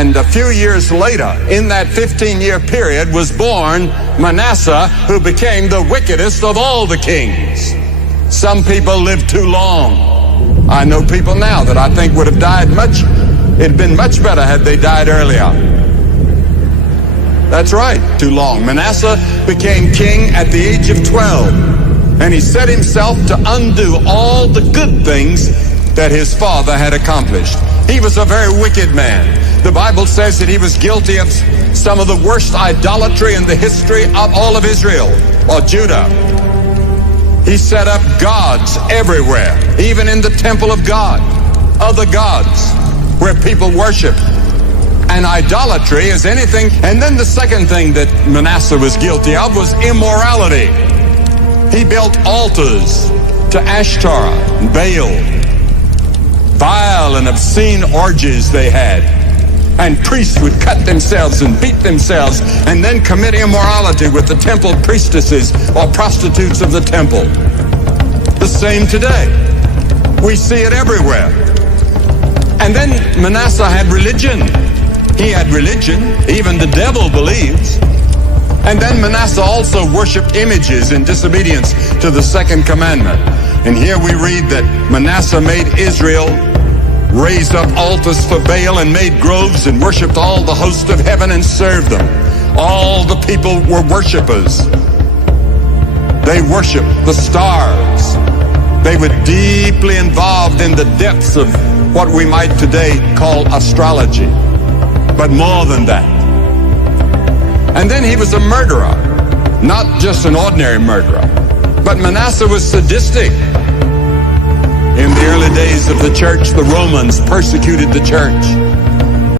And a few years later, in that 15-year period, was born Manasseh, who became the wickedest of all the kings. Some people lived too long. I know people now that I think would have died it'd been much better had they died earlier. That's right, too long. Manasseh became king at the age of 12, and he set himself to undo all the good things that his father had accomplished. He was a very wicked man. The Bible says that he was guilty of some of the worst idolatry in the history of all of Israel or Judah. He set up gods everywhere, even in the temple of God, other gods where people worship. And idolatry is anything. And then the second thing that Manasseh was guilty of was immorality. He built altars to Ashtoreth and Baal. Vile and obscene orgies they had. And priests would cut themselves and beat themselves and then commit immorality with the temple priestesses or prostitutes of the temple. The same today. We see it everywhere. And then Manasseh had religion. He had religion. Even the devil believes. And then Manasseh also worshipped images in disobedience to the second commandment. And here we read that Manasseh made Israel raised up altars for Baal and made groves and worshipped all the host of heaven and served them. All the people were worshipers. They worshiped the stars. They were deeply involved in the depths of what we might today call astrology. But more than that. And then he was a murderer. Not just an ordinary murderer. But Manasseh was sadistic. In the early days of the church, the Romans persecuted the church.